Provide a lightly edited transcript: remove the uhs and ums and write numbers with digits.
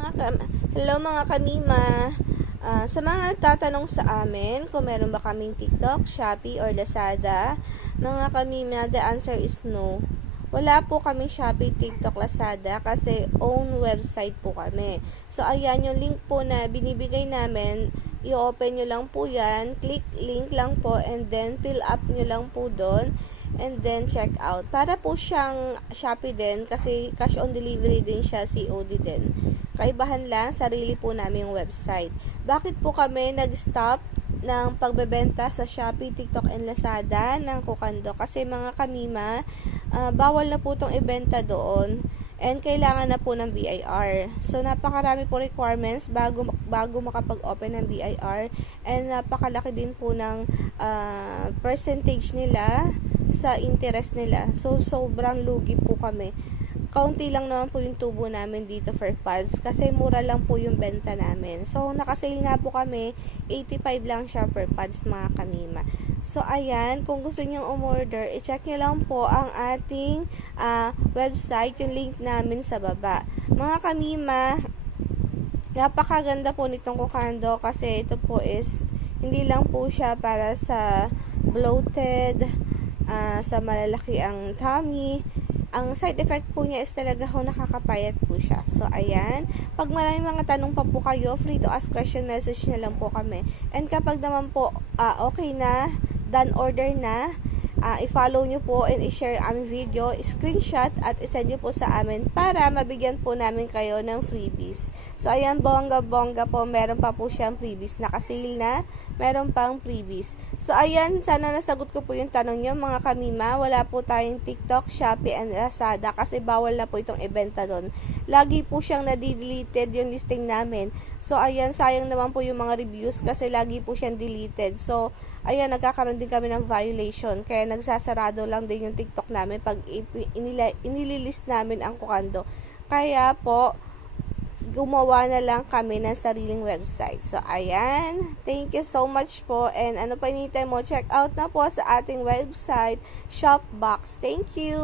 Hello mga kamima! Sa mga nagtatanong sa amin kung meron ba kaming TikTok, Shopee, or Lazada, mga kamima, the answer is no. Wala po kaming Shopee, TikTok, Lazada kasi own website po kami. So ayan yung link po na binibigay namin, i-open nyo lang po yan, click link lang po, and then fill up nyo lang po doon, and then check out. Para po siyang Shopee din kasi cash on delivery din siya, COD din. Kaibahan lang, sarili po namin yung website. Bakit po kami nag-stop ng pagbebenta sa Shopee, TikTok, and Lazada ng Kukando? Kasi mga kamima, bawal na po itong ibenta doon. And kailangan na po ng BIR. So, napakarami po requirements bago makapag-open ng BIR. And napakalaki din po ng percentage nila sa interest nila. So, sobrang lugi po kami. Kaunti lang naman po yung tubo namin dito for pods kasi mura lang po yung benta namin. So, nakasale nga po kami, 85 lang siya per pods mga kamima. So, ayan, kung gusto nyo umorder, i-check nyo lang po ang ating website, yung link namin sa baba. Mga kamima, napakaganda po nitong Kukando kasi ito po is, hindi lang po siya para sa bloated, sa malalaki ang tummy. Ang side effect po niya is talaga nakakapayat po siya. So, ayan. Pag maraming mga tanong pa po kayo, free to ask question, message na lang po kami. And kapag naman po, okay na, done order na, i-follow nyo po and i-share ang video, screenshot at isend nyo po sa amin para mabigyan po namin kayo ng freebies. So, ayan, bongga-bongga po. Meron pa po siyang freebies. Nakasale na. Meron pang freebies. So, ayan, sana nasagot ko po yung tanong nyo, mga kamima. Wala po tayong TikTok, Shopee, and Lazada kasi bawal na po itong ibenta doon. Lagi po siyang na-deleted yung listing namin. So, ayan, sayang naman po yung mga reviews kasi lagi po siyang deleted. So, ayan, nagkakaroon din kami ng violation. Kaya nagsasarado lang din yung TikTok namin pag inililist namin ang Kukando. Kaya po, gumawa na lang kami ng sariling website. So, ayan. Thank you so much po. And ano pa hinihintay mo? Check out na po sa ating website, Shopbox. Thank you!